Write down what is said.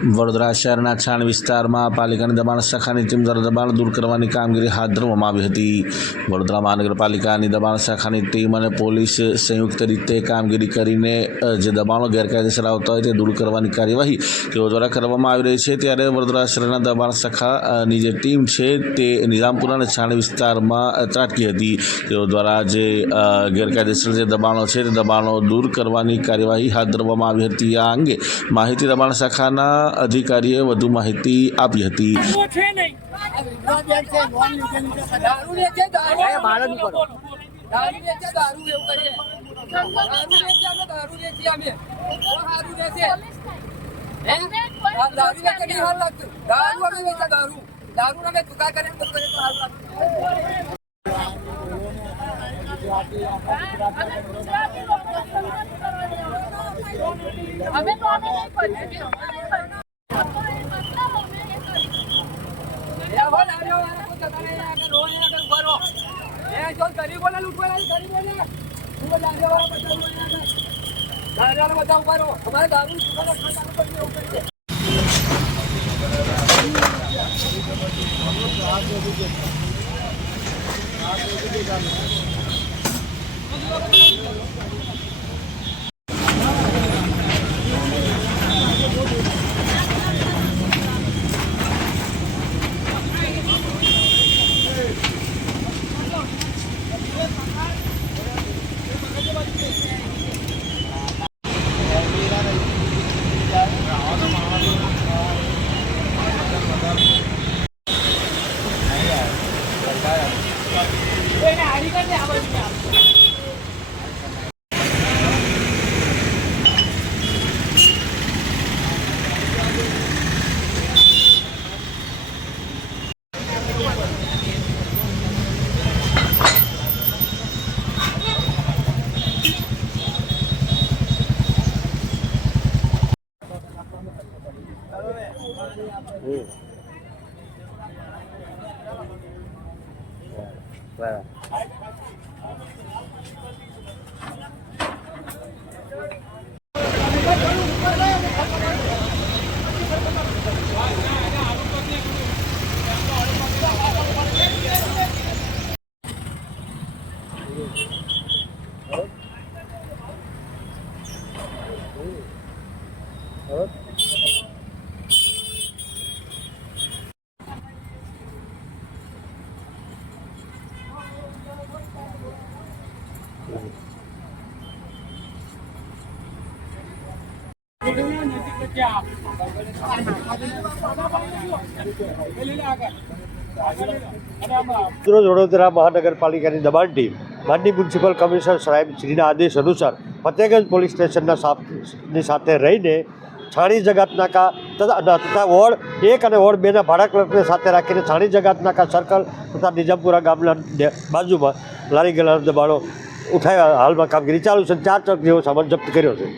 વડોદરા શહેરના છાણ વિસ્તારમાં પાલિકાની દબાણ શાખાની ટીમ દ્વારા દબાણ દૂર કરવાની કામગીરી હાથ ધરવામાં આવી હતી। વડોદરા મહાનગરપાલિકાની દબાણ શાખાની ટીમ અને પોલીસ સંયુક્ત રીતે કામગીરી કરીને જે દબાણો ગેરકાયદેસર આવતા હોય તે દૂર કરવાની કાર્યવાહી તેઓ દ્વારા કરવામાં આવી રહી છે। ત્યારે વડોદરા શહેરના દબાણ શાખાની જે ટીમ છે તે નિઝામપુરા અને છાણ વિસ્તારમાં ત્રાટકી હતી। તેઓ દ્વારા જે ગેરકાયદેસર જે દબાણો છે તે દબાણો દૂર કરવાની કાર્યવાહી હાથ ધરવામાં આવી હતી। આ અંગે માહિતી દબાણ શાખાના अधिकारीए વધુ माहिती आपी हती। વડોદરા મહાનગરપાલિકાની દબાણ ટીમ માનનીય મ્યુનિસિપલ કમિશનર સાહેબશ્રીના આદેશ અનુસાર ફતેહગંજ પોલીસ સ્ટેશનના સ્ટાફની સાથે રહીને છાણી જગાત નાકા તથા વોર્ડ 1 અને વોર્ડ 2ના ભાડા ક્લર્કને સાથે રાખીને છાણી જગાત નાકા સર્કલ તથા નિઝામપુરા ગામના બાજુમાં લારી ગલ્લાના દબાણો ઉઠાવ્યા। હાલમાં કામગીરી ચાલુ છે। 4 ટ્રક જેવો સામાન જપ્ત કર્યો છે।